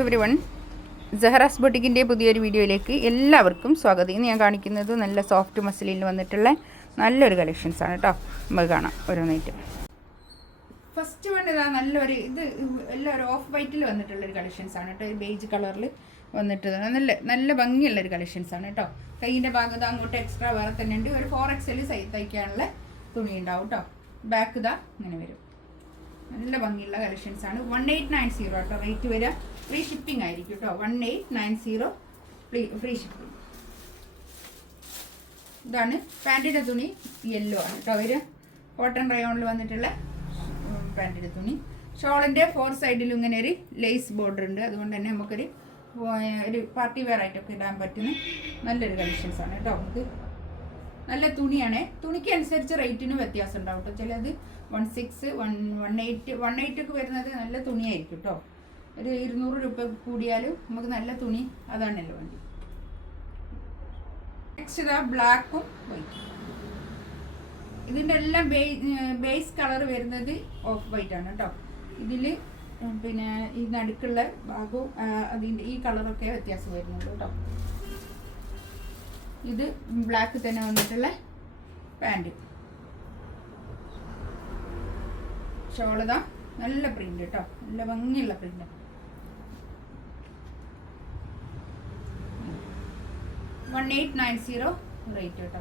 Everyone, സഹറാസ് ബൊട്ടിക്കിൻ്റെ പുതിയൊരു വീഡിയോയിലേക്ക് എല്ലാവർക്കും സ്വാഗതം. ഇന്ന് ഞാൻ കാണിക്കുന്നത് നല്ല സോഫ്റ്റ് മസിലിൽ വന്നിട്ടുള്ള നല്ലൊരു കളക്ഷൻസാണ് കേട്ടോ. നമുക്ക് കാണാം ഓരോന്നായിട്ട്. ഫസ്റ്റ് വൺ ഇതാ നല്ലൊരു എല്ലാവരും ഓഫ് വൈറ്റിൽ വന്നിട്ടുള്ളൊരു കളക്ഷൻസാണ് കേട്ടോ. ഒരു ബേജ് കളറിൽ വന്നിട്ട് നല്ല ഭംഗിയുള്ളൊരു കളക്ഷൻസാണ് കേട്ടോ. കൈയിൻ്റെ ഭാഗത്ത് അങ്ങോട്ട് എക്സ്ട്രാ വേറെ തന്നെ ഉണ്ട്. ഒരു 4XL സൈസ് തയ്ക്കാനുള്ള തുണി ഉണ്ടാവും കേട്ടോ. ബാക്ക് ഇതാ ഇങ്ങനെ വരും. നല്ല ഭംഗിയുള്ള കളക്ഷൻസാണ്. 1890 കേട്ടോ റേറ്റ് വരിക. ഫ്രീ ഷിപ്പിംഗ് ആയിരിക്കും കേട്ടോ. 1890 ഫ്രീ ഷിപ്പിംഗ്. ഇതാണ് പാൻറ്റിൻ്റെ തുണി. യെല്ലോ ആണ് കേട്ടോ വരിക. കോട്ടൺ റയോണിൽ വന്നിട്ടുള്ള പാൻറ്റിൻ്റെ തുണി. ഷോളിൻ്റെ 4 സൈഡിലും ഇങ്ങനെ ഒരു ലേസ് ബോർഡർ ഉണ്ട്. അതുകൊണ്ട് തന്നെ നമുക്കൊരു പാർട്ടി വെയർ ആയിട്ടൊക്കെ ഇടാൻ പറ്റുന്ന നല്ലൊരു കളക്ഷൻസാണ് കേട്ടോ. നമുക്ക് നല്ല തുണിയാണ്. തുണിക്ക് അനുസരിച്ച് റേറ്റിന് വ്യത്യാസം ഉണ്ടാവും കേട്ടോ. ചിലത് 16, 180 ഒക്കെ വരുന്നത് നല്ല തുണിയായിരിക്കും കേട്ടോ. ഒരു 200 രൂപ കൂടിയാലും നമുക്ക് നല്ല തുണി അതാണല്ലോ വേണ്ടി. നെക്സ്റ്റ് ഇതാ ബ്ലാക്കും വൈറ്റും. ഇതിൻ്റെ എല്ലാം ബേസ് കളർ വരുന്നത് ഓഫ് വൈറ്റ് ആണ് കേട്ടോ. ഇതിൽ പിന്നെ ഈ നടുക്കുള്ള ഭാഗവും അതിൻ്റെ ഈ കളറൊക്കെ വ്യത്യാസം വരുന്നുള്ളൂ കേട്ടോ. ഇത് ബ്ലാക്ക് തന്നെ വന്നിട്ടുള്ള പാൻറ്. ഷോളിതാ നല്ല പ്രിന്റ് കേട്ടോ. നല്ല ഭംഗിയുള്ള പ്രിന്റ്. $1890 റേറ്റ് കേട്ടോ.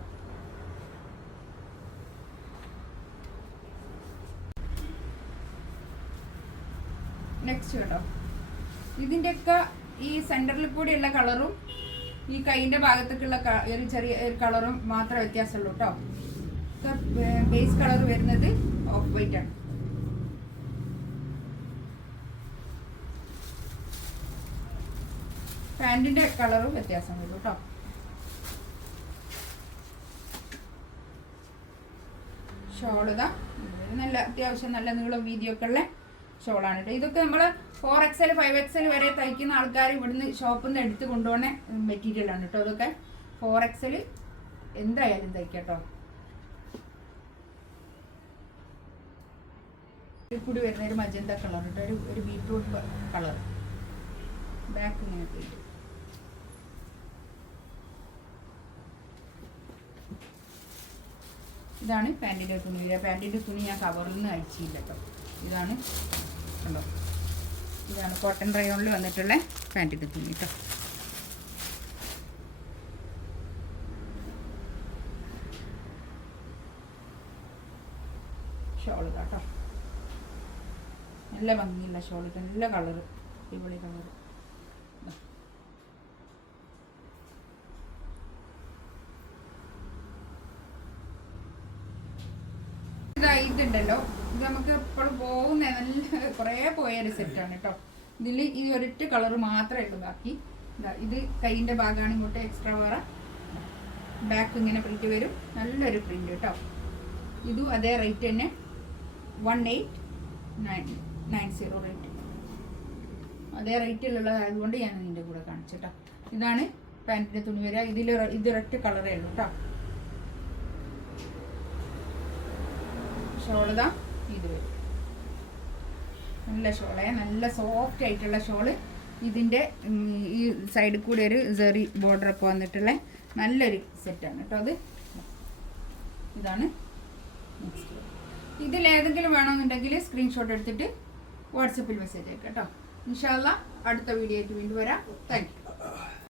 നെക്സ്റ്റ് കേട്ടോ. ഇതിൻ്റെയൊക്കെ ഈ സെൻറ്ററിൽ കൂടിയുള്ള കളറും ഈ കൈയിൻ്റെ ഭാഗത്തേക്കുള്ള ഒരു ചെറിയ കളറും മാത്രമേ വ്യത്യാസമുള്ളൂ കേട്ടോ. ബേസ് കളർ വരുന്നത് ഓഫ് വൈറ്റ് ആണ്. പാൻറ്റിൻ്റെ കളറും വ്യത്യാസം വരും കേട്ടോ. ഷോളിതാ നല്ല അത്യാവശ്യം നല്ല നീളം വീതിയൊക്കെ ഉള്ള ഷോളാണ് കേട്ടോ. ഇതൊക്കെ നമ്മൾ 4XL 5XL വരെ തയ്ക്കുന്ന ആൾക്കാർ ഇവിടുന്ന് ഷോപ്പിൽ നിന്ന് എടുത്ത് കൊണ്ടുപോകുന്ന മെറ്റീരിയലാണ് കേട്ടോ. അതൊക്കെ 4XL എന്തായാലും തയ്ക്കാം കേട്ടോ. കൂടി വരുന്ന ഒരു മജന്ത കളർ കേട്ടോ. ഒരു ബീട്രൂട്ട് കളർ. ബാക്ക് ഇങ്ങനത്തെ ഉണ്ട്. ഇതാണ് പാൻറ്റിൻ്റെ തുണി വരിക. പാൻറ്റിൻ്റെ തുണി ഞാൻ കവറിൽ നിന്ന് അഴിച്ചില്ല കേട്ടോ. ഇതാണ് കണ്ടോ. ഇതാണ് കോട്ടൺ റയോണിൽ വന്നിട്ടുള്ള പാൻറ്റിൻ്റെ തുണി കേട്ടോ. ഷോള് കേട്ടോ. നല്ല ഭംഗിയുള്ള ഷോള്. നല്ല കളറ്. അടിപൊളി കളറ്. ഇതുണ്ടല്ലോ, ഇത് നമുക്ക് എപ്പോഴും പോകുന്ന നല്ല കുറേ പോയൊരു സെറ്റാണ് കേട്ടോ. ഇതിൽ ഈ ഒരൊറ്റ കളർ മാത്രമേ ഉള്ളൂ. ബാക്കി ഇത് കൈയിൻ്റെ ഭാഗമാണ്. ഇങ്ങോട്ട് എക്സ്ട്രാ വേറെ ബാക്ക് ഇങ്ങനെ പ്രിന്റ് വരും. നല്ലൊരു പ്രിന്റ് കേട്ടോ. ഇതും അതേ റേറ്റ് തന്നെ. 1890 റേറ്റ്. അതേ റേറ്റിലുള്ളത് അതുകൊണ്ട് ഞാൻ ഇതിൻ്റെ കൂടെ കാണിച്ചിട്ടോ. ഇതാണ് പാൻറ്റിൻ്റെ തുണി വരിക. ഇതൊരൊറ്റ കളറേ ഉള്ളൂ കേട്ടോ. ഷോളിതാ ഇത് വരും. നല്ല ഷോളേ. നല്ല സോഫ്റ്റ് ആയിട്ടുള്ള ഷോള്. ഇതിൻ്റെ ഈ സൈഡിൽ കൂടെ ഒരു സെറി ബോർഡറൊക്കെ വന്നിട്ടുള്ള നല്ലൊരു സെറ്റാണ് കേട്ടോ. അത് ഇതാണ് നെക്സ്റ്റ്. ഇതിലേതെങ്കിലും വേണമെന്നുണ്ടെങ്കിൽ സ്ക്രീൻഷോട്ട് എടുത്തിട്ട് വാട്സപ്പിൽ മെസ്സേജ് അയക്കാം കേട്ടോ. ഇൻഷാ അല്ലാഹ് അടുത്ത വീഡിയോ ആയിട്ട് വീണ്ടും വരാം. Thank you.